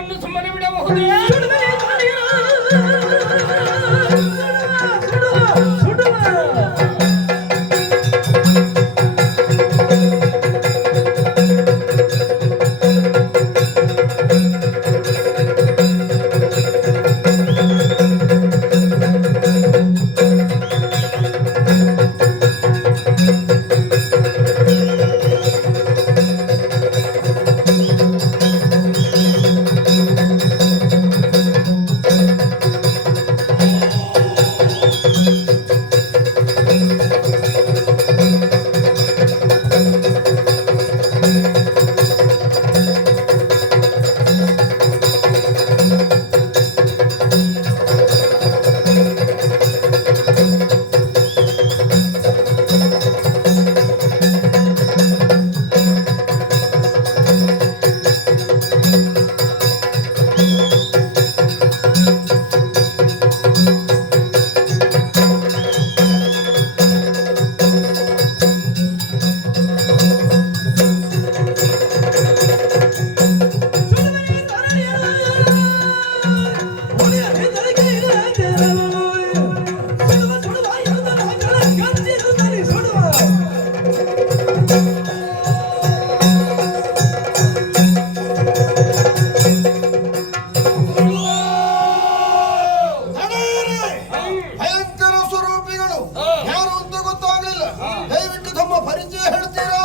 ರಕ್ತವನ್ನು ಸುಮ್ಮನೆ ಬಿಡಬಹುದೇ?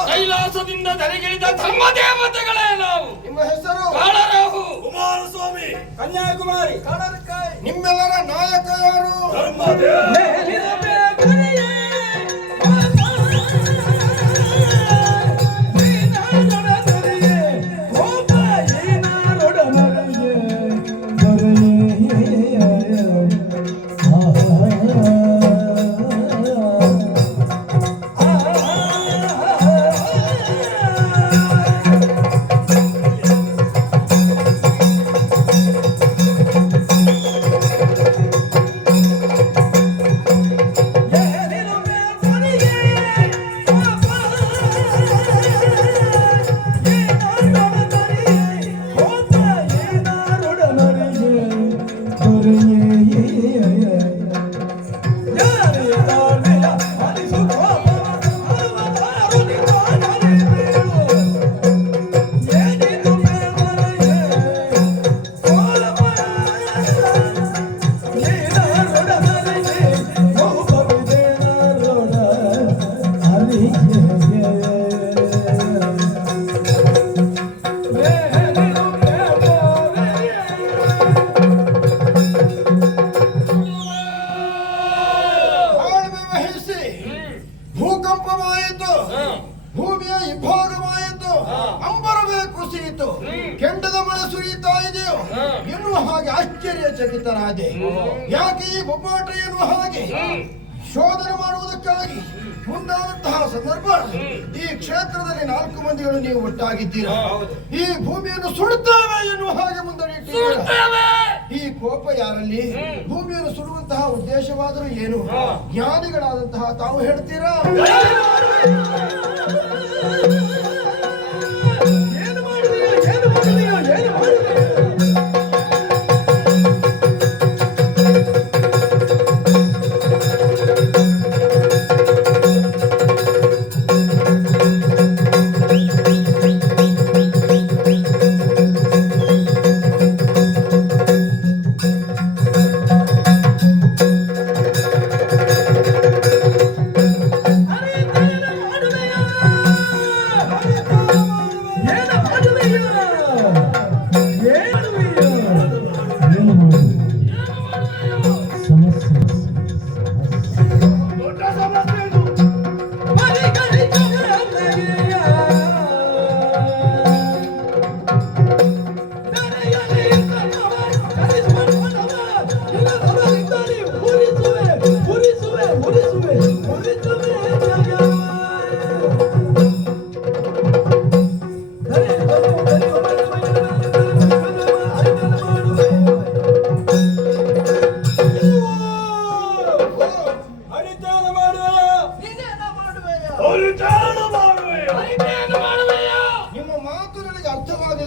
ಕೈಲಾಸದಿಂದ ಧರೆಗಿಳಿದ ಧರ್ಮದೇವತೆಗಳೇ ನಾವು. ನಿಮ್ಮ ಹೆಸರು? ಕಾಳರಾಹು. ಕುಮಾರಸ್ವಾಮಿ. ಕನ್ಯಾಕುಮಾರಿ. ಕಾಳರಕಾಯಿ. ನಿಮ್ಮೆಲ್ಲರ ನಾಯಕ ಯಾರು? ಧರ್ಮದೇವ. ಭೂಕಂಪವಾಯಿತು, ಭೂಮಿಯ ಇಬ್ಬಾಗವಾಯಿತು, ಅಂಬರವೇ ಕುಸಿಯಿತು, ಕೆಂಡದ ಮಳೆ ಸುರಿಯುತ್ತಾ ಇದೆಯೋ ಎನ್ನುವ ಹಾಗೆ ಆಶ್ಚರ್ಯಚಕಿತರಾದೆ. ಯಾಕೆ ಈ ಬೊಬ್ಬಾಟ ಎನ್ನುವ ಹಾಗೆ ಶೋಧನೆ ಮಾಡುವುದಕ್ಕಾಗಿ ಮುಂದಾದಂತಹ ಸಂದರ್ಭ ಈ ಕ್ಷೇತ್ರದಲ್ಲಿ 4 ಮಂದಿಗಳು ನೀವು ಒಟ್ಟಾಗಿದ್ದೀರಾ. ಈ ಭೂಮಿಯನ್ನು ಸುಡುತ್ತೇವೆ ಎನ್ನುವ ಹಾಗೆ ಮುಂದಡಿಟ್ಟಿದ್ದೀರಾ. ಈ ಕೋಪ ಯಾರಲ್ಲಿ? ಭೂಮಿಯನ್ನು ಸುಡುವಂತಹ ಉದ್ದೇಶವಾದರೂ ಏನು? ಜ್ಞಾನಿಗಳಾದಂತಹ ತಾವು ಹೇಳ್ತೀರಾ? ಏನು ಮಾಡಿದೀಯೋ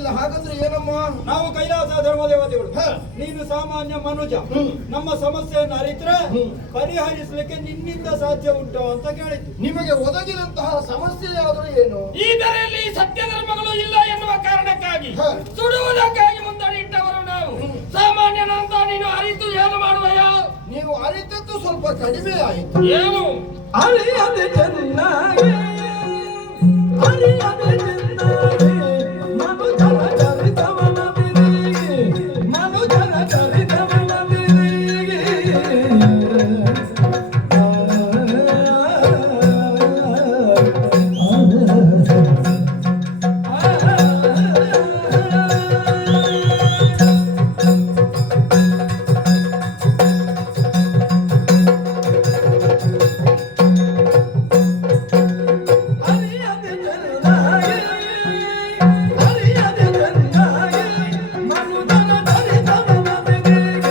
ಅಲ್ಲ ಹಾಗಂದ್ರೆ ಏನಮ್ಮ? ನಾವು ಕೈಲಾಸ ಧರ್ಮದೇವತೆಗಳು, ಹ. ನೀನು ಸಾಮಾನ್ಯ ಮನುಜ. ಹ್ಮ್. ನಮ್ಮ ಸಮಸ್ಯೆಯನ್ನು ಅರಿತ್ರೆ ಹ್ಮ್. ಪರಿಹರಿಸಲಿಕ್ಕೆ ನಿನ್ನಿಂದ ಸಾಧ್ಯ ಉಂಟು ಅಂತ ಕೇಳಿದ್ದು. ನಿಮಗೆ ಒದಗಿದಂತಹ ಸಮಸ್ಯೆ ಯಾವುದು ಏನು? ಈ ಧರೆಯಲ್ಲಿ ಸತ್ಯ ಧರ್ಮಗಳು ಇಲ್ಲ ಎನ್ನುವ ಕಾರಣಕ್ಕಾಗಿ ಹ. ಸುಡುವುದಕ್ಕಾಗಿ ಮುಂದಡಿಟ್ಟವರು ನಾವು. ಸಾಮಾನ್ಯನಂತ ನೀನು ಅರಿತು ಏನು ಮಾಡುವಯ? ನೀವು ಅರಿತದ್ದು ಸ್ವಲ್ಪ ಕಡಿಮೆ ಆಯಿತು. ಏನು? ಅರಿಯದೆ ಚೆನ್ನಾಗಿ ಅರಿಯದೆ ಚೆನ್ನಾಗಿ ಮನುಜನ ಚರಿತವನ ಬಿರಿಗಿ ಮನುಜನ ಚರಿತವನ ಬಿರಿಗಿ ಅರಿಯದೆ ಚೆನ್ನಾಗಿ ಅರಿಯದೆ ಚೆನ್ನಾಗಿ ಮನುಜನ ಚರಿತವನ ಬಿರಿಗಿ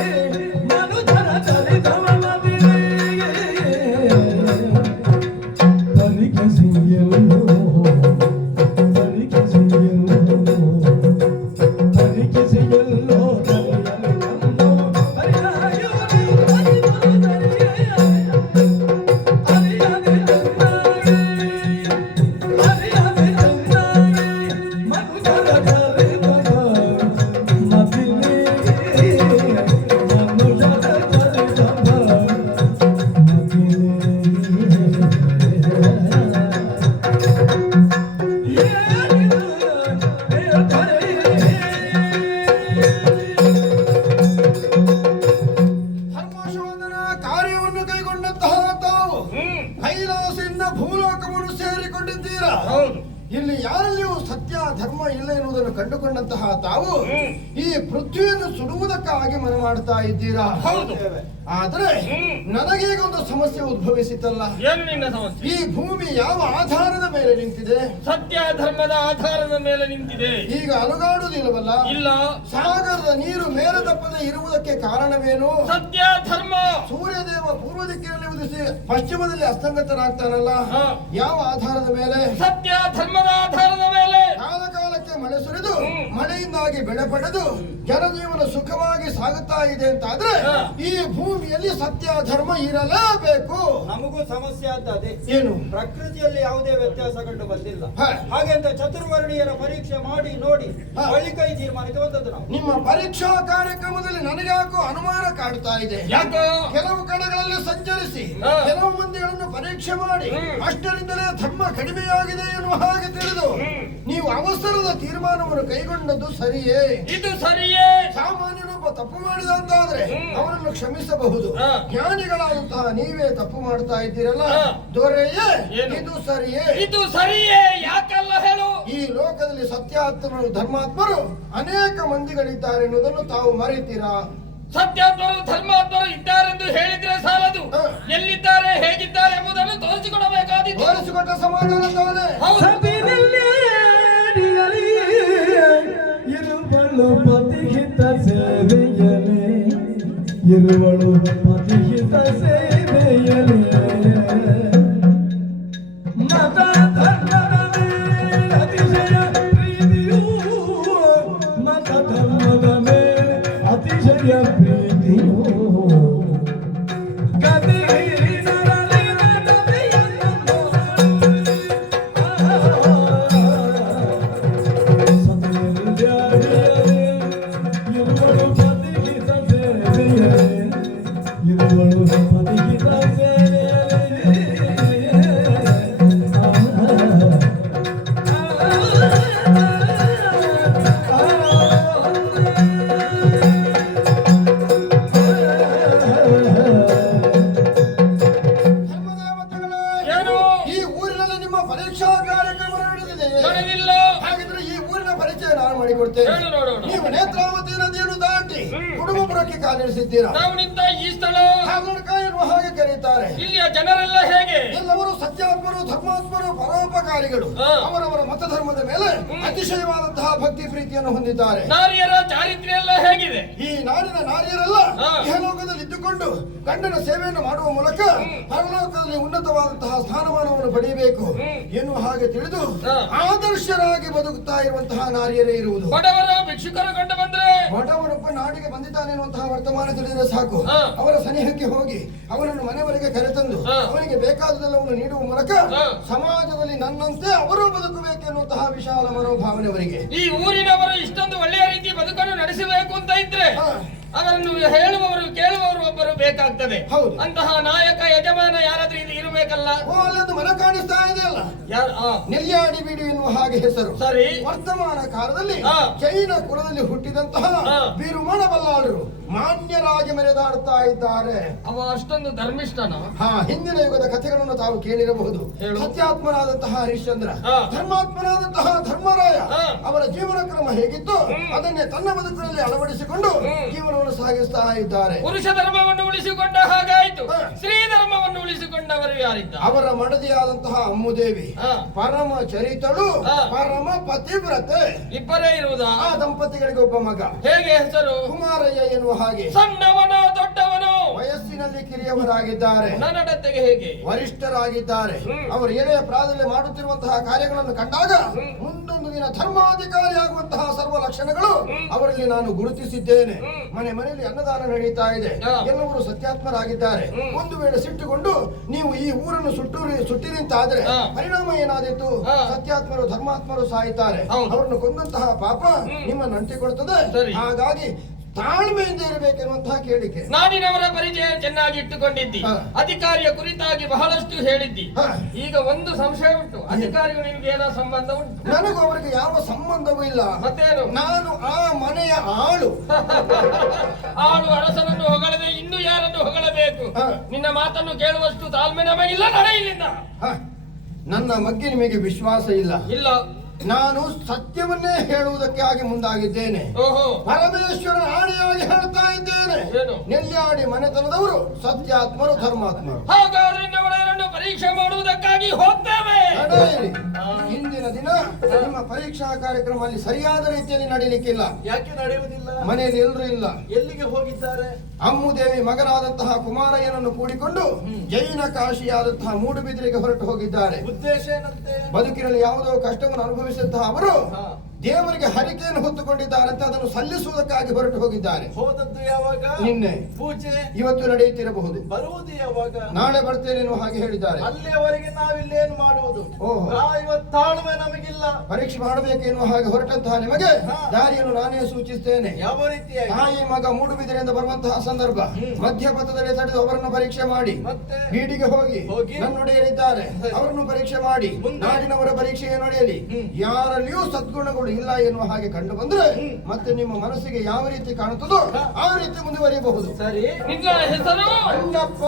ಮನುಜನ ಚರಿತವನ ಬಿರಿಗಿ ತರಿಕಿಸಿಯಲು ತರಿಕಿಸಿಯಲು ತರಿಕಿಸಿಯಲು ತರಿಯಲು ಹರಿಯಾಯೋ ಧರ್ಮಶೋಧನ ಕಾರ್ಯವನ್ನು ಕೈಗೊಂಡಂತಹ ತಾವು ಕೈಲಾಸದಿಂದ ಭೂಲೋಕವನ್ನು ಸೇರಿಕೊಂಡಿದ್ದೀರಾ. ಹೌದು. ಇಲ್ಲಿ ಯಾರಲ್ಲಿಯೂ ಸತ್ಯ ಧರ್ಮ ಇಲ್ಲ ಎನ್ನುವುದನ್ನು ಕಂಡುಕೊಂಡಂತಹ ತಾವು ಈ ಪೃಥ್ವಿಯನ್ನು ಸುಡುವುದಕ್ಕಾಗಿ ಮನ ಮಾಡ್ತಾ ಇದ್ದೀರಾ. ಹೌದು. ಆದ್ರೆ ನನಗೀಗ ಒಂದು ಸಮಸ್ಯೆ ಉದ್ಭವಿಸಿತಲ್ಲ. ಏನು ನಿನ್ನ ಸಮಸ್ಯೆ? ಈ ಭೂಮಿ ಯಾವ ಆಧಾರದ ಮೇಲೆ ನಿಂತಿದೆ? ಸತ್ಯ ಧರ್ಮದ ಆಧಾರದ ಮೇಲೆ ನಿಂತಿದೆ. ಈಗ ಅಲುಗಾಡುವುದಿಲ್ಲವಲ್ಲ. ಇಲ್ಲ. ಸಾಗರದ ನೀರು ಮೇಲೆ ತಪ್ಪದೆ ಇರುವುದಕ್ಕೆ ಕಾರಣವೇನು? ಸತ್ಯ ಧರ್ಮ. ಸೂರ್ಯದೇವ ಪೂರ್ವ ದಿಕ್ಕಿನಲ್ಲಿ ಉದಿಸಿ ಪಶ್ಚಿಮದಲ್ಲಿ ಅಸ್ತಂಗತನಾಗ್ತಾನಲ್ಲ. ಹ. ಯಾವ ಆಧಾರದ ಮೇಲೆ? ಸತ್ಯ ಧರ್ಮದ ಆಧಾರದ ಮೇಲೆ. ಕಾಲ ಕಾಲಕ್ಕೆ ಮಳೆ ಸುರಿದು ಮಳೆಯಿಂದಾಗಿ ಬೆಳೆ ಪಡೆದು ಜನಜೀವನ ಸುಖವಾಗಿ ಸಾಗುತ್ತಾ ಇದೆ ಅಂತಾದ್ರೆ ಹ. ಈ ಭೂಮಿಯಲ್ಲಿ ಸತ್ಯ ಧರ್ಮ ಇರಲೇಬೇಕು. ನಮಗೂ ಸಮಸ್ಯೆ ಆದದೆ. ಏನು? ಪ್ರಕೃತಿಯಲ್ಲಿ ಯಾವುದೇ ವ್ಯತ್ಯಾಸ ಕಂಡು ಬಂದಿಲ್ಲ. ಹ. ಹಾಗೆ ಅಂತ ಚತುರ್ವರ್ಣೀಯರ ಪರೀಕ್ಷೆ ಮಾಡಿ ನೋಡಿ ಹ. ಬಳಿಕ ಈ ತೀರ್ಮಾನಕ್ಕೆ ಬಂದದ್ದು ನಾವು. ನಿಮ್ಮ ಪರೀಕ್ಷಾ ಕಾರ್ಯಕ್ರಮದಲ್ಲಿ ನನಗೆ ಯಾಕೋ ಅನುಮಾನ ಕಾಡ್ತಾ ಇದೆ. ಯಾಕೋ? ಕೆಲವು ಕಡೆಗಳಲ್ಲಿ ಸಂಚರಿಸಿ ಹ. ಕೆಲವು ಮಂದಿಗಳನ್ನು ಪರೀಕ್ಷೆ ಮಾಡಿ ಅಷ್ಟರಿಂದಲೇ ಧರ್ಮ ಕಡಿಮೆಯಾಗಿದೆ ಎನ್ನುವ ಹಾಗೆ ತಿಳಿದು ನೀವು ಅವಸರದ ತೀರ್ಮಾನವನ್ನು ಕೈಗೊಂಡದ್ದು ಸರಿಯೇ? ಇದು ಸರಿಯೇ? ಸಾಮಾನ್ಯನೊಬ್ಬ ತಪ್ಪು ಮಾಡಿದ ಅಂತಾದ್ರೆ ಅವನನ್ನು ಕ್ಷಮಿಸಬಹುದು. ಹ. ಜ್ಞಾನಿಗಳಾದಂತಹ ನೀವೇ ತಪ್ಪು ಮಾಡ್ತಾ ಇದ್ದೀರಲ್ಲ. ಹ. ದೊರೆಯೇ ಏನು? ಇದು ಸರಿಯೇ? ಇದು ಸರಿಯೇ? ಯಾಕಲ್ಲ ಹೇಳು? ಈ ಲೋಕದಲ್ಲಿ ಸತ್ಯಾತ್ಮರು ಧರ್ಮಾತ್ಮರು ಅನೇಕ ಮಂದಿಗಳಿದ್ದಾರೆ ಎನ್ನುವುದನ್ನು ತಾವು ಮರೆತೀರಾ? ಸತ್ಯಾತ್ಮರು ಧರ್ಮಾತ್ಮರು ಇದ್ದಾರೆಂದು ಹೇಳಿದ್ರೆ ಸಾಲದು. ಹ. ಎಲ್ಲಿದ್ದಾರೆ ಹೇಗಿದ್ದಾರೆ ಎಂಬುದನ್ನು ತೋರಿಸಿಕೊಡಬೇಕಾದೀತು. ತೋರಿಸಿಕೊಟ್ಟ ಸಮಾಧಾನ ತಾನೆ. ಹೌದು. ಇರುವಳು ಪತಿಹಿತ ಸೇವೆಯಲೇ ಇರುವಳು ಪತಿಹಿತ ಸೇವೆಯಲೇ ಮತ ಧರ್ಮದ ಮೇಲೆ ಅತಿಶಯ ಪ್ರೀತಿಯೂ ಮತ ಧರ್ಮದ ಮೇಲೆ ಅತಿಶಯ ಪ್ರೀತಿಯೂ ಗತಿಹೀನರಲ್ಲಿ ನಟನೆಯನ್ನು ಇರುವಳು ಪತಿಹಿತ ಸೇವೆಯಲೇ ಇರುವಳು ಪತಿಹಿತ ಧರ್ಮದೇವತೆಗಳೇ, ಏನು? ಈ ಊರಿನಲ್ಲಿ ನಿಮ್ಮ ಪರೀಕ್ಷಾ ಕಾರ್ಯಕ್ರಮ ನಡೆದಿದೆ. ನಡೆದಿಲ್ಲ. ಹಾಗಿದ್ರೆ ಈ ಊರಿನ ಪರಿಚಯ ನಾನು ಮಾಡಿಕೊಡ್ತೇನೆ. ಹೇಳು ನೋಡೋಣ. ನೀವು ನೇತ್ರಾವತಿ ನದಿಯನ್ನು ದಾಟಿ ಕುಡುಂಬಪುರಕ್ಕೆ ಕಾಲಿರಿಸಿದ್ದೀರಾ. ನಾವು ನಿಂತ ಈ ಸ್ಥಳ ಹಾಗಲಕಾಯಿ ಎನ್ನುವ ಹಾಗೆ ಕರೀತಾರೆ. ಇಲ್ಲಿಯ ಜನರೆಲ್ಲ ಹೇಗೆ? ಎಲ್ಲವರು ಸತ್ಯಾತ್ಮರು, ಧರ್ಮಾತ್ಮರು, ಪರೋಪಕಾರಿಗಳು. ಹಾ. ಅವರವರ ಮತಧರ್ಮದ ಮೇಲೆ ಅತಿಶಯವಾದಂತಹ ಭಕ್ತಿ ಪ್ರೀತಿಯನ್ನು ಹೊಂದಿದ್ದಾರೆ. ನಾರಿಯರ ಚಾರಿತ್ರ್ಯ ಎಲ್ಲ ಹೇಗಿದೆ? ಈ ನಾಡಿನ ನಾರಿಯರೆಲ್ಲ ಹಾ. ಇಹಲೋಕದಲ್ಲಿ ಇದ್ದುಕೊಂಡು ಗಂಡನ ಸೇವೆಯನ್ನು ಮಾಡುವ ಮೂಲಕ ಪರಲೋಕದಲ್ಲಿ ಉನ್ನತವಾದಂತಹ ಸ್ಥಾನಮಾನವನ್ನು ಪಡೆಯಬೇಕು ಎನ್ನುವ ಹಾಗೆ ತಿಳಿದು ಹಾ. ಆದರ್ಶರಾಗಿ ಬದುಕುತ್ತಾ ಇರುವಂತಹ ನಾರಿಯರೇ ಇರುವುದು. ಬಡವರ ಭಿಕ್ಷುಕರು ಕಂಡು ಬಂದ್ರೆ ಬಡವನೊಬ್ಬ ನಾಡಿಗೆ ಬಂದಿದ್ದಾನೆ ಎನ್ನುವಂತಹ ವರ್ತಮಾನ ತಿಳಿದರೆ ಸಾಕು. ಹಾ. ಅವರ ಸನಿಹಕ್ಕೆ ಹೋಗಿ ಅವನನ್ನು ಮನೆಯವರೆಗೆ ಕರೆತಂದು ಹಾ. ಅವನಿಗೆ ಬೇಕಾದದೆಲ್ಲವನ್ನು ನೀಡುವ ಮೂಲಕ ಹಾ. ಸಮಾಜದಲ್ಲಿ ನನ್ನಂತೆ ಅವರು ಬದುಕಬೇಕೆನ್ನುವಂತಹ ವಿಶಾಲ ಮನೋಭಾವನೆ ಅವರಿಗೆ. ಈ ಊರಿನವರು ಇಷ್ಟೊಂದು ಒಳ್ಳೆಯ ರೀತಿ ಬದುಕನ್ನು ನಡೆಸಬೇಕು ಅಂತ ಇದ್ರೆ ಹಾ. ಅವರನ್ನು ಹೇಳುವವರು ಕೇಳುವವರು ಒಬ್ಬರು ಬೇಕಾಗ್ತದೆ. ಹೌದು. ಅಂತಹ ನಾಯಕ ಯಜಮಾನ ಯಾರಾದ್ರೂ ಇದು ಇರಬೇಕಲ್ಲ. ಓ, ಅಲ್ಲೊಂದು ಮನೆ ಕಾಣಿಸ್ತಾ ಇದೆಯಲ್ಲ, ಯಾರು? ನೆಲ್ಯಾಡಿ ಬೀಡು ಎನ್ನುವ ಹಾಗೆ ಹೆಸರು. ಸರಿ. ವರ್ತಮಾನ ಕಾಲದಲ್ಲಿ ಹಾ. ಜೈನ ಕುಲದಲ್ಲಿ ಹುಟ್ಟಿದಂತಹ ಹಾ. ಬಿರುಮಣ ಬಲ್ಲಾಳರು ಮಾನ್ಯರಾಗಿ ಮೆರೆದಾಡುತ್ತಾ ಇದ್ದಾರೆ. ಅವ ಅಷ್ಟೊಂದು ಧರ್ಮಿಷ್ಠನ? ಹಿಂದಿನ ಯುಗದ ಕಥೆಗಳನ್ನು ತಾವು ಕೇಳಿರಬಹುದು. ಹೇಳು. ಸತ್ಯಾತ್ಮನಾದಂತಹ ಹರಿಶ್ಚಂದ್ರ, ಹಾ. ಧರ್ಮಾತ್ಮನಾದಂತಹ ಧರ್ಮರಾಯ, ಹಾ. ಅವರ ಜೀವನ ಕ್ರಮ ಹೇಗಿತ್ತು ಅದನ್ನೇ ತನ್ನ ಬದುಕಿನಲ್ಲಿ ಅಳವಡಿಸಿಕೊಂಡು ಜೀವನವನ್ನು ಸಾಗಿಸ್ತಾ ಇದ್ದಾರೆ. ಪುರುಷ ಧರ್ಮವನ್ನು ಉಳಿಸಿಕೊಂಡ ಹಾಗಾಯ್ತು. ಹಾ. ಸ್ತ್ರೀ ಧರ್ಮವನ್ನು ಉಳಿಸಿಕೊಂಡವರು ಯಾರಿದ್ದ? ಅವರ ಮಡದಿಯಾದಂತಹ ಅಮ್ಮುದೇವಿ ಹಾ. ಪರಮ ಚರಿತಳು, ಹಾ. ಪರಮ ಪತಿವ್ರತೆ. ಇಬ್ಬರೇ ಇರುವುದಾ? ಆ ದಂಪತಿಗಳಿಗೆ ಒಬ್ಬ ಮಗ, ಹೇಗೆ ಹೆಸರು? ಕುಮಾರಯ್ಯ ಎನ್ನುವ ಹಾಗೆ. ಸಣ್ಣವನೋ ದೊಡ್ಡವನೋ? ವಯಸ್ಸಿನಲ್ಲಿ ಕಿರಿಯವರಾಗಿದ್ದಾರೆ, ನಡತೆಗೆ ಹೇಗೆ? ವರಿಷ್ಠರಾಗಿದ್ದಾರೆ. ಹ್ಮ್. ಅವರು ಎಳೆಯ ಪ್ರಾಯದಲ್ಲಿ ಮಾಡುತ್ತಿರುವಂತಹ ಕಾರ್ಯಗಳನ್ನು ಕಂಡಾಗ ಮುಂದೊಂದು ದಿನ ಧರ್ಮಾಧಿಕಾರಿ ಆಗುವಂತಹ ಸರ್ವ ಲಕ್ಷಣಗಳು ಅವರಲ್ಲಿ ನಾನು ಗುರುತಿಸಿದ್ದೇನೆ. ಮನೆ ಮನೆಯಲ್ಲಿ ಅನ್ನದಾನ ನಡೀತಾ ಇದೆ, ಹಾ. ಎಲ್ಲವರು ಸತ್ಯಾತ್ಮರಾಗಿದ್ದಾರೆ. ಒಂದು ವೇಳೆ ಸಿಟ್ಟುಕೊಂಡು ನೀವು ಈ ಊರನ್ನು ಸುಟ್ಟಿರಿ ಅಂತಾದ್ರೆ ಹಾ. ಪರಿಣಾಮ ಏನಾದೀತು? ಹಾ. ಸತ್ಯಾತ್ಮರು ಧರ್ಮಾತ್ಮರು ಸಾಯ್ತಾರೆ. ಹೌದು. ಅವರನ್ನು ಕೊಂದಂತಹ ಪಾಪ ನಿಮ್ಮನ್ನು ಅಂಟಿಕೊಡ್ತದೆ. ಸರಿ. ಹಾಗಾಗಿ ತಾಳ್ಮೆಯಿಂದ ಇರಬೇಕೆನ್ನುವಂತಹ ಕೇಳಿಕೆ. ನಾಡಿನವರ ಪರಿಚಯ ಚೆನ್ನಾಗಿ ಇಟ್ಟುಕೊಂಡಿದ್ದಿ, ಹಾ. ಅಧಿಕಾರಿಯ ಕುರಿತಾಗಿ ಬಹಳಷ್ಟು ಹೇಳಿದ್ದಿ. ಹಾ. ಈಗ ಒಂದು ಸಂಶಯ ಉಂಟು, ಅಧಿಕಾರಿಗಳು ನಿಮ್ಗೆ ಏನೋ ಸಂಬಂಧ ಉಂಟು? ನನಗೂ ಅವರಿಗೆ ಯಾವ ಸಂಬಂಧವೂ ಇಲ್ಲ. ಮತ್ತೇನು? ನಾನು ಆ ಮನೆಯ ಆಳು. ಆಳು ಅರಸನನ್ನು ಹೊಗಳದೆ ಇನ್ನು ಯಾರನ್ನು ಹೊಗಳಬೇಕು? ಹಾ. ನಿನ್ನ ಮಾತನ್ನು ಕೇಳುವಷ್ಟು ತಾಳ್ಮೆ ನಮಗಿಲ್ಲ. ನಡೆ ಇಲ್ಲಿಂದ. ಹ, ನನ್ನ ಬಗ್ಗೆ ನಿಮಗೆ ವಿಶ್ವಾಸ ಇಲ್ಲ. ಇಲ್ಲ. ನಾನು ಸತ್ಯವನ್ನೇ ಹೇಳುವುದಕ್ಕಾಗಿ ಮುಂದಾಗಿದ್ದೇನೆ. ಓಹೋ. ಪರಮೇಶ್ವರನ ಆಣೆಯಾಗಿ ಹೇಳ್ತಾ ಇದ್ದೇನೆ. ಏನು? ನೆಲ್ಯಾಡಿ ಮನೆತನದವರು ಸತ್ಯಾತ್ಮರು, ಧರ್ಮಾತ್ಮರು. ಹಾಗಾದ್ರೆ ಇನ್ನವರನ್ನು ಪರೀಕ್ಷೆ ಮಾಡುವುದಕ್ಕಾಗಿ ಹೋಗ್ತೇವೆ. ನಡೆಯಿರಿ. ಇಂದಿನ ದಿನ ನಿಮ್ಮ ಪರೀಕ್ಷಾ ಕಾರ್ಯಕ್ರಮ ಅಲ್ಲಿ ಸರಿಯಾದ ರೀತಿಯಲ್ಲಿ ನಡೀಲಿಕ್ಕಿಲ್ಲ. ಯಾಕೆ ನಡೆಯುವುದಿಲ್ಲ? ಮನೆಯಲ್ಲಿ ಎಲ್ಲರೂ ಇಲ್ಲ. ಎಲ್ಲಿಗೆ ಹೋಗಿದ್ದಾರೆ? ಅಮ್ಮುದೇವಿ ಮಗನಾದಂತಹ ಕುಮಾರಯ್ಯನನ್ನು ಕೂಡಿಕೊಂಡು ಜೈನ ಕಾಶಿಯಾದಂತಹ ಮೂಡುಬಿದಿರೆಗೆ ಹೊರಟು ಹೋಗಿದ್ದಾರೆ. ಉದ್ದೇಶ ಏನಂತೆ? ಬದುಕಿನಲ್ಲಿ ಯಾವುದೋ ಕಷ್ಟವನ್ನು ಅನುಭವಿಸಿದಂತಹ ಅವರು ಹಾ. ದೇವರಿಗೆ ಹರಿಕೆಯನ್ನು ಹೊತ್ತುಕೊಂಡಿದ್ದಾರಂತೆ ಅದನ್ನು ಸಲ್ಲಿಸುವುದಕ್ಕಾಗಿ ಹೊರಟು ಹೋಗಿದ್ದಾರೆ. ಹೋದದ್ದು ಯಾವಾಗ? ನಿನ್ನೆ. ಪೂಜೆ ಇವತ್ತು ನಡೆಯುತ್ತಿರಬಹುದು. ಬರುವುದು ಯಾವಾಗ? ನಾಳೆ ಬರ್ತೇನೆ ಎನ್ನುವ ಹಾಗೆ ಹೇಳಿದ್ದಾರೆ. ಅಲ್ಲಿಯವರೆಗೆ ನಾವಿಲ್ಲೇನು ಮಾಡುವುದು? ಓಹೋ. ಇವತ್ತು ತಾಳ್ಮೆ ನಮಗಿಲ್ಲ. ಪರೀಕ್ಷೆ ಮಾಡಬೇಕು ಎನ್ನುವ ಹಾಗೆ ಹೊರಟಂತಹ ನಿಮಗೆ ಹಾ. ದಾರಿಯನ್ನು ನಾನೇ ಸೂಚಿಸ್ತೇನೆ. ಯಾವ ರೀತಿಯಾಗಿ? ತಾಯಿ ಮಗ ಮೂಡುಬಿದಿರೆಯಿಂದ ಬರುವಂತಹ ಸಂದರ್ಭ ಮಧ್ಯಪಥದಲ್ಲಿ ತಡೆದು ಅವರನ್ನು ಪರೀಕ್ಷೆ ಮಾಡಿ ಮತ್ತೆ ಬೀಡಿಗೆ ಹೋಗಿ ನನ್ನೊಡೆಯರಿದ್ದಾರೆ ಅವರನ್ನು ಪರೀಕ್ಷೆ ಮಾಡಿ ನಾಡಿನವರ ಪರೀಕ್ಷೆಗೆ ನಡೆಯಲಿ. ಯಾರಲ್ಲಿಯೂ ಸದ್ಗುಣಗಳು ಇಲ್ಲ ಎನ್ನುವ ಹಾಗೆ ಕಂಡು ಬಂದ್ರೆ ಮತ್ತೆ ನಿಮ್ಮ ಮನಸ್ಸಿಗೆ ಯಾವ ರೀತಿ ಕಾಣುತ್ತದೋ ಆ ರೀತಿ ಮುಂದುವರಿಯಬಹುದು. ಸರಿ. ನಿನ್ನ ಹೆಸರು? ಅಣ್ಣಪ್ಪ.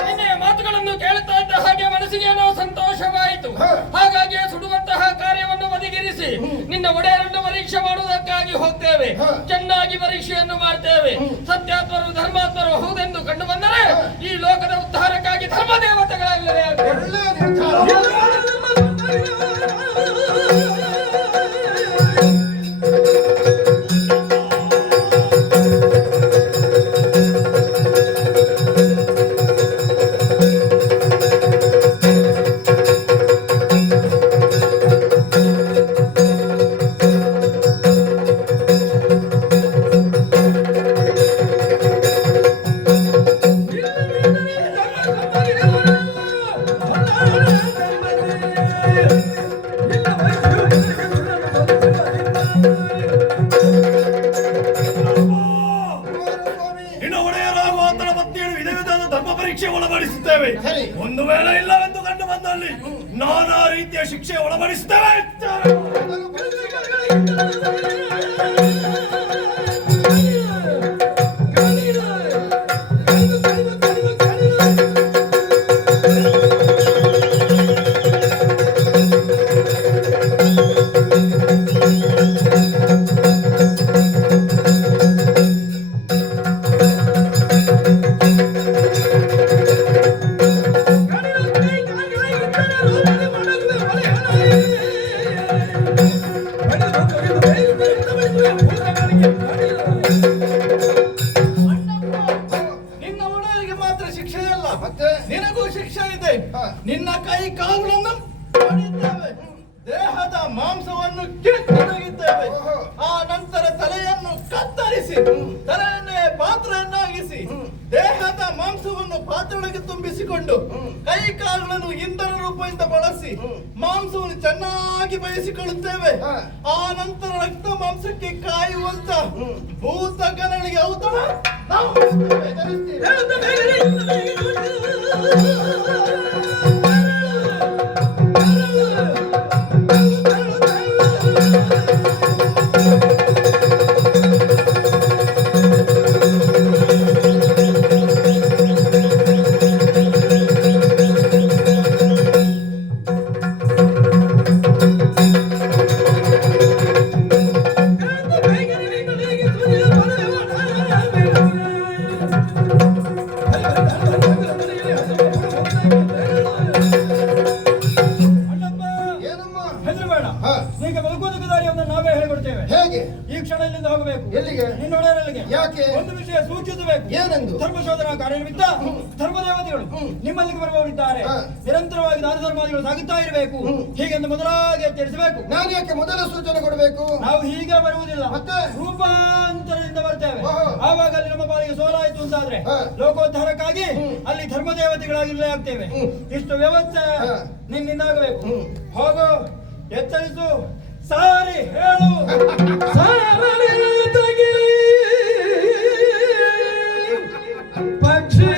ನಿನ್ನೆಯ ಮಾತುಗಳನ್ನು ಕೇಳುತ್ತಾ ಇದ್ದ ಹಾಗೆ ಮನಸ್ಸಿಗೆ ಏನೋ ಸಂತೋಷವಾಯಿತು. ಹಾಗಾಗಿ ಸುಡುವಂತಹ ಕಾರ್ಯವನ್ನು ಬದಿಗಿರಿಸಿ ನಿನ್ನ ಒಡೆಯರನ್ನು ಪರೀಕ್ಷೆ ಮಾಡುವುದಕ್ಕಾಗಿ ಹೋಗ್ತೇವೆ. ಚೆನ್ನಾಗಿ ಪರೀಕ್ಷೆಯನ್ನು ಮಾಡ್ತೇವೆ. ಸತ್ಯಾತ್ಮರು ಧರ್ಮಾತ್ಮರು ಹೌದೆಂದು ಕಂಡು ಬಂದರೆ ಈ ಲೋಕದ ಉದ್ಧಾರಕ್ಕಾಗಿ ಧರ್ಮ ದೇವತೆಗಳೆಲ್ಲರೇ ಒಳ್ಳೆಯ ನಿರ್ಧಾರ. ಕಾಲದಲ್ಲಿ ನಾನಾ ರೀತಿಯ ಶಿಕ್ಷೆ ಒಳಪಡಿಸುತ್ತೇವೆ. ನಿನ್ನ ಒಡೆಯರಿಗೆ ಮಾತ್ರ ಶಿಕ್ಷೆ ಅಲ್ಲ, ಮತ್ತೆ ನಿನಗೂ ಶಿಕ್ಷೆ ಇದೆ. ನಿನ್ನ ಕೈ ಕಾಲುಗಳನ್ನು ಕಡಿಯುತ್ತೇವೆ, ದೇಹದ ಮಾಂಸವನ್ನು ಕಿತ್ತೊಗೆಯುತ್ತೇವೆ. ಆ ನಂತರ ತಲೆಯನ್ನು ಕತ್ತರಿಸಿ ತಲೆಯನ್ನೇ ಪಾತ್ರೆಯನ್ನಾಗಿಸಿ ದೇಹದ ಮಾಂಸವನ್ನು ಪಾತ್ರೆಯೊಳಗೆ ತುಂಬಿಸಿಕೊಂಡು ಕೈ ಕಾಲುಗಳನ್ನು ಇಂಧನ ರೂಪದಿಂದ ಬಳಸಿ ಮಾಂಸವನ್ನು ಚೆನ್ನಾಗಿ ಬೇಯಿಸಿಕೊಳ್ಳುತ್ತೇವೆ. ಆ ನಂತರ ರಕ್ತ ಮಾಂಸಕ್ಕೆ ಕಾಯುವಂತ ಭೂತ ಗಣಗಳಿಗೆ ಔತಣ ನಾವು ಈಗ ಬದುಕುವುದಕ್ಕೆ ದಾರಿಯನ್ನು ನಾವೇ ಹೇಳಿಕೊಡ್ತೇವೆ. ಹೇಗೆ? ಈ ಕ್ಷಣ ಇಲ್ಲಿಂದ ಹೋಗಬೇಕು. ಎಲ್ಲಿಗೆ? ನಿನ್ನೊಡೆಯರಲ್ಲಿಗೆ. ಯಾಕೆ? ಒಂದು ವಿಷಯ ಸೂಚಿಸಬೇಕು. ಏನೆಂದು? ಧರ್ಮಶೋಧನಾ ಕಾರ್ಯನಿಮಿತ್ತ ಧರ್ಮದೇವತೆಗಳು ನಿಮ್ಮಲ್ಲಿಗೆ ಬರುವವರಿದ್ದಾರೆ. ನಿರಂತರವಾಗಿ ದಾನ ಧರ್ಮಾದಿಗಳು ಸಾಗುತ್ತಾ ಇರಬೇಕು. ಹೀಗೆಂದು ಮೊದಲಾಗಿ ಎಚ್ಚರಿಸಬೇಕು. ನಾನು ಯಾಕೆ ಮೊದಲ ಸೂಚನೆ ಕೊಡಬೇಕು? ನಾವು ಹೀಗೆ ಬರುವುದಿಲ್ಲ, ಮತ್ತೆ ರೂಪಾಂತರದಿಂದ ಬರ್ತೇವೆ. ಆವಾಗ ಅಲ್ಲಿ ನಮ್ಮ ಪಾಲಿಗೆ ಸೋಲಾಯಿತು ಅಂತಾದ್ರೆ ಲೋಕೋದ್ಧಾರಕ್ಕಾಗಿ ಅಲ್ಲಿ ಧರ್ಮದೇವತೆಗಳಾಗಿ ಆಗ್ತೇವೆ. ಇಷ್ಟು ವ್ಯವಸ್ಥೆ ನಿನ್ನಿಂದಾಗಬೇಕು. ಹೋಗು, ಎಚ್ಚರಿಸು, ಸಾರಿ ಹೇಳು. ಪಕ್ಷಿ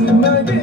ನಿಮಗೆ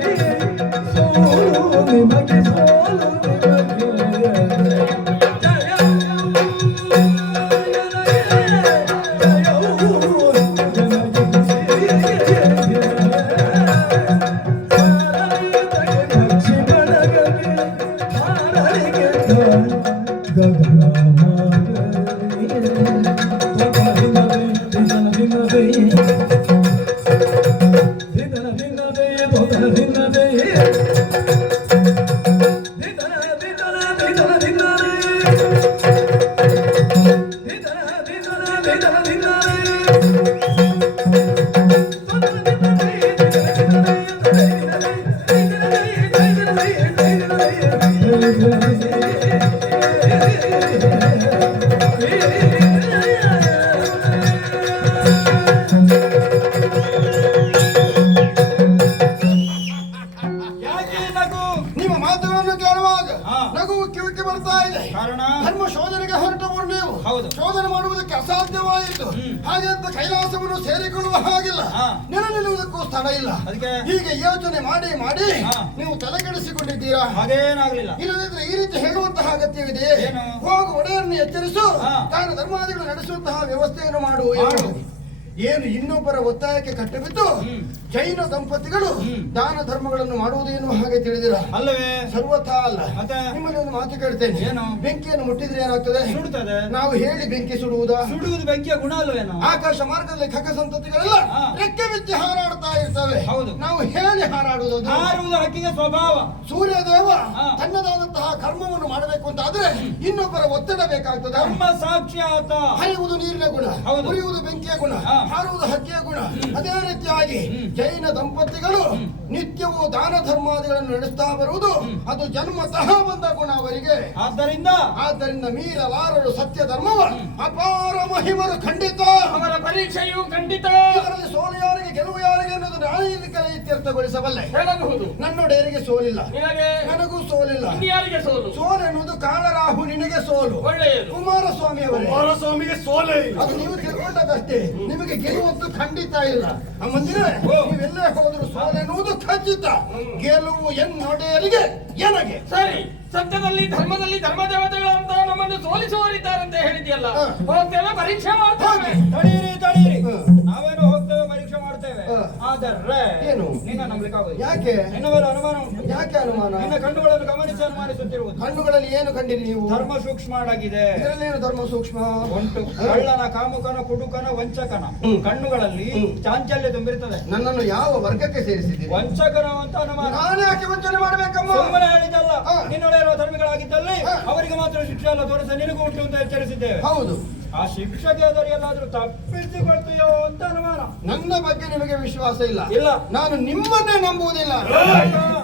ಯಾಕೆ ನಗು? ನಿಮ್ಮ ಮಾತುಗಳನ್ನು ಕೇಳುವಾಗ ಹಾ. ನಗುವು ಕಿವಿಗೆ ಬರ್ತಾ ಇದೆ. ಕಾರಣ ಧರ್ಮ ಶೋಧನೆಗೆ ಹೊರಟವರು ನೀವು. ಹೌದು. ಶೋಧನೆ ಮಾಡುವುದಕ್ಕೆ ಅಸಾಧ್ಯವಾಯಿತು. ಹಾಗೆ ಅಂತ ಕೈಲಾಸವನ್ನು ಸೇರಿಕೊಳ್ಳುವ ಹಾಗಿಲ್ಲ. ಹಾ. ನೆಲೆ ನಿಲ್ಲುವುದಕ್ಕೂ ಸ್ಥಳ ಇಲ್ಲ. ಅದಕ್ಕೆ ಹೀಗೆ ಯೋಚನೆ ಮಾಡಿ ಮಾಡಿ ಹಾ. ನೀವು ತಲೆಕೆಡಿಸಿಕೊಂಡಿದ್ದೀರಾ. ಹಾಗೇನಾಗ್ಲಿಲ್ಲ. ಇಲ್ಲದಿದ್ರೆ ಈ ರೀತಿ ಹೇಳುವಂತಹ ಅಗತ್ಯವಿದೆ. ಏನು? ಹೋಗು ಒಡೆಯರನ್ನು ಎಚ್ಚರಿಸು, ಹಾ. ದಾನ ಧರ್ಮಾದಿಗಳು ನಡೆಸುವಂತಹ ವ್ಯವಸ್ಥೆಯನ್ನು ಮಾಡು. ಮಾಡು. ಏನು ಇನ್ನೊಬ್ಬರ ಒತ್ತಾಯಕ್ಕೆ ಕಟ್ಟಬಿದ್ದು ಜೈನ ದಂಪತಿಗಳು ದಾನ ಧರ್ಮಗಳನ್ನು ಮಾಡುವುದೇನು ಹಾಗೆ ತಿಳಿದಿರ ಅಲ್ಲವೇ? ಸರ್ವಥಾ ಅಲ್ಲ. ಮತ್ತೆ? ನಿಮ್ಮಲ್ಲಿ ಒಂದು ಮಾತು ಕೇಳ್ತೇನೆ. ಏನು? ಬೆಂಕಿಯನ್ನು ಮುಟ್ಟಿದ್ರೆ ಏನಾಗ್ತದೆ? ಸುಡುತ್ತದೆ. ನಾವು ಹೇಳಿ ಬೆಂಕಿ ಸುಡುವುದಾ? ಸುಡುವುದು ಬೆಂಕಿಯ ಗುಣ ಅಲ್ವೇನೋ? ಆಕಾಶ ಮಾರ್ಗದಲ್ಲಿ ಖಗ ಸಂತತಿಗಳೆಲ್ಲ ಹಾ. ರೆಕ್ಕೆ ಬಿಚ್ಚಿ ಹಾರಾಡ್ತಾ ಇರ್ತವೆ. ಹೌದು. ನಾವು ಹೇಳಿ ಹಾರಾಡುವುದು. ಹಾರುವುದು ಹಕ್ಕಿಗೆ ಸ್ವಭಾವ. ಸೂರ್ಯದೇವ ಹಾ. ತನ್ನದಾದಂತಹ ಕರ್ಮವನ್ನು ಮಾಡಬೇಕು ಅಂತ ಆದ್ರೆ ಇನ್ನೊಬ್ಬರ ಒತ್ತಡ ಬೇಕಾಗ್ತದೆ. ಧರ್ಮ ಸಾಕ್ಷಿ ಆತ. ಹರಿಯುವುದು ನೀರಿನ ಗುಣ, ಹೌದು. ಉರಿಯುವುದು ಬೆಂಕಿಯ ಗುಣ, ಹಾ. ಹಾರುವುದು ಹಕ್ಕಿಯ ಗುಣ. ಅದೇ ರೀತಿಯಾಗಿ ಜೈನ ದಂಪತಿಗಳು ನಿತ್ಯವೂ ದಾನ ಧರ್ಮಾದಿಗಳನ್ನು ನಡೆಸ್ತಾ ಬರುವುದು ಅದು ಜನ್ಮತಃ ಬಂದ ಗುಣ ಅವರಿಗೆ. ಆದ್ದರಿಂದ ಮೀರಲಾರರು ಸತ್ಯ ಧರ್ಮವ. ಅಪಾರ ಮಹಿಮರು ಖಂಡಿತ. ಅವರ ಪರೀಕ್ಷೆಯು ಖಂಡಿತ. ಇದರಲ್ಲಿ ಸೋಲು ಯಾರಿಗೆ ಗೆಲುವು ಯಾರಿಗೆ ಅನ್ನೋದು ನಾಳೆ ಇತ್ಯರ್ಥಗೊಳಿಸಬಲ್ಲೆ. ಹೇಳಬಹುದು. ನನ್ನೊಡೆಯರಿಗೆ ಸೋಲಿಲ್ಲ, ನಿನಗೆ ನನಗೂ ಸೋಲಿಲ್ಲ. ಇನ್ಯಾರಿಗೆ ಸೋಲು? ಸೋಲು ಎನ್ನುವುದು ಕಾಳರಾಹು, ನಿನಗೆ ಸೋಲು. ಒಳ್ಳೆಯದು. ಕುಮಾರಸ್ವಾಮಿ ಅವರೇ, ಕುಮಾರಸ್ವಾಮಿಗೆ ಸೋಲೇ ಇಲ್ಲ. ಅದು ನೀವು ತಿಳ್ಕೊಂಡದಷ್ಟೇ. ನಿಮಗೆ ಗೆಲುವಂತೂ ಖಂಡಿತ ಇಲ್ಲ. ಅಮ್ಮಂದಿರೇ, ನೀವೆಲ್ಲೇ ಹೋದ್ರು ಸೋಲೆನ್ನುವುದು ಖಚಿತ. ಗೆಲುವು ಎನ್ನೊಡೆಯರಿಗೆ ಎನಗೆ. ಸರಿ, ಸತ್ಯದಲ್ಲಿ ಧರ್ಮದಲ್ಲಿ ಧರ್ಮ ದೇವತೆಗಳಂತ ನಮ್ಮನ್ನು ಸೋಲಿಸುವವರಿದ್ದಾರಂತ ಹೇಳಿದ್ಯಲ್ಲ. ಹ. ಹೋಗ್ತೇವೆ, ಪರೀಕ್ಷೆ ಮಾಡ್ತೇವೆ. ತಡೀರಿ. ನಾವೇನು ಹೋಗ್ತೇವೆ, ಪರೀಕ್ಷೆ ಮಾಡ್ತೇವೆ. ಆದರೆ ಏನು? ನಿನ್ನ ನಂಬಲಿಕ್ಕೆ ಆಗೋದಿಲ್ಲ. ಯಾಕೆ? ನಿನ್ನ ಮೇಲೆ ಅನುಮಾನ ಉಂಟು. ಯಾಕೆ ಅನುಮಾನ? ನಿನ್ನ ಕಣ್ಣುಗಳನ್ನು ಗಮನಿಸಿ ಅನುಮಾನಿಸುತ್ತಿರುವುದು. ಕಣ್ಣುಗಳಲ್ಲಿ ಏನು ಕಂಡಿರಿ ನೀವು? ಧರ್ಮ ಸೂಕ್ಷ್ಮ ಆಗಿದೆ. ಇದರಲ್ಲೇನು ಧರ್ಮ ಸೂಕ್ಷ್ಮ ಉಂಟು. ಕಳ್ಳನ, ಕಾಮುಕನ, ಕುಡುಕನ, ವಂಚಕನ ಕಣ್ಣುಗಳಲ್ಲಿ ಚಾಂಚಲ್ಯ ತುಂಬಿರುತ್ತದೆ. ನನ್ನನ್ನು ಯಾವ ವರ್ಗಕ್ಕೆ ಸೇರಿಸಿದ್ದೀರಿ? ವಂಚಕನ ಅಂತ ಅನುಮಾನ. ನಾನು ಯಾಕೆ ವಂಚನೆ ಮಾಡಬೇಕಮ್ಮ? ಸುಮ್ಮನೆ ಹೇಳಿದ್ದಲ್ಲ. ಹ. ನಿನ್ನೊಡೆಯ ಧರ್ಮಿಗಳಾಗಿದ್ದಲ್ಲಿ ಹ. ಅವರಿಗೆ ಮಾತ್ರ ಶಿಕ್ಷೆ ಅಲ್ಲ ತೋರಿಸ ನಿನಗೂ ಉಂಟು ಅಂತ ಎಚ್ಚರಿಸಿದ್ದೇವೆ. ಹೌದು. ಆ ಶಿಕ್ಷೆಗೆ ಅದರೆಲ್ಲಾದ್ರೂ ತಪ್ಪಿಸಿಕೊಳ್ತೀಯೋ ಅಂತ ಅನುಮಾನ. ನನ್ನ ಬಗ್ಗೆ ನಿಮಗೆ ವಿಶ್ವಾಸ ಇಲ್ಲ. ಇಲ್ಲ. ನಾನು ನಿಮ್ಮನ್ನೇ ನಂಬುವುದಿಲ್ಲ.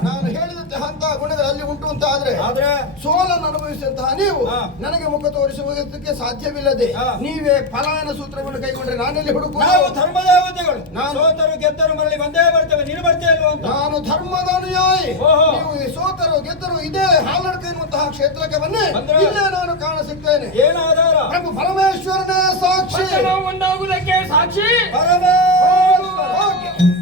ನಾನು ಹೇಳಿದಂತಹ ಅಂತ ಗುಣಗಳಲ್ಲಿ ಉಂಟು ಅಂತ ಆದ್ರೆ ಸೋಲನ್ನು ಅನುಭವಿಸಿದಂತಹ ನೀವು ಹಾ. ನನಗೆ ಮುಖ ತೋರಿಸುವುದಕ್ಕೆ ಸಾಧ್ಯವಿಲ್ಲದೆ ಹಾ. ನೀವೇ ಪಲಾಯನ ಸೂತ್ರವನ್ನು ಕೈಗೊಂಡ್ರೆ ನಾನೆಲ್ಲಿ ಹುಡುಕು? ನಾವು ಧರ್ಮದೇವತೆಗಳು. ನಾನು- ಸೋತರು ಗೆದ್ದರು ಮರಳಿ ಬಂದೇ ಬರ್ತೇವೆ. ನೀನು ಬರ್ತೀಯ ಇಲ್ವಾ ಅಂತ. ನಾನು ಧರ್ಮದ ಅನುಯಾಯಿ. ಓಹೋ. ನೀವು ಈ ಸೋತರು ಗೆದ್ದರು ಇದೇ ಹಾಲಡ್ಕ ಎನ್ನುವಂತಹ ಕ್ಷೇತ್ರಕ್ಕೆ ಬನ್ನಿ. ಬಂದ್ರೆ? ಇಲ್ಲೇ ನಾನು ಕಾಣ ಸಿಗ್ತೇನೆ. ಏನು ಆಧಾರ? ಪ್ರಭು ಪರಮೇಶ್ವರನೇ ಸಾಕ್ಷಿ. ಮತ್ತೆ ನಾವು ಒಂದಾಗುವುದಕ್ಕೆ ಸಾಕ್ಷಿ. ಪರಮೇಶ್ವರ. ಹೋಗಿ.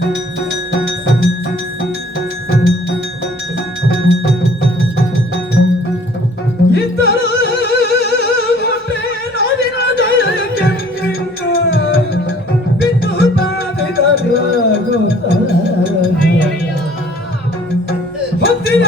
ಹೊತ್ತಿನ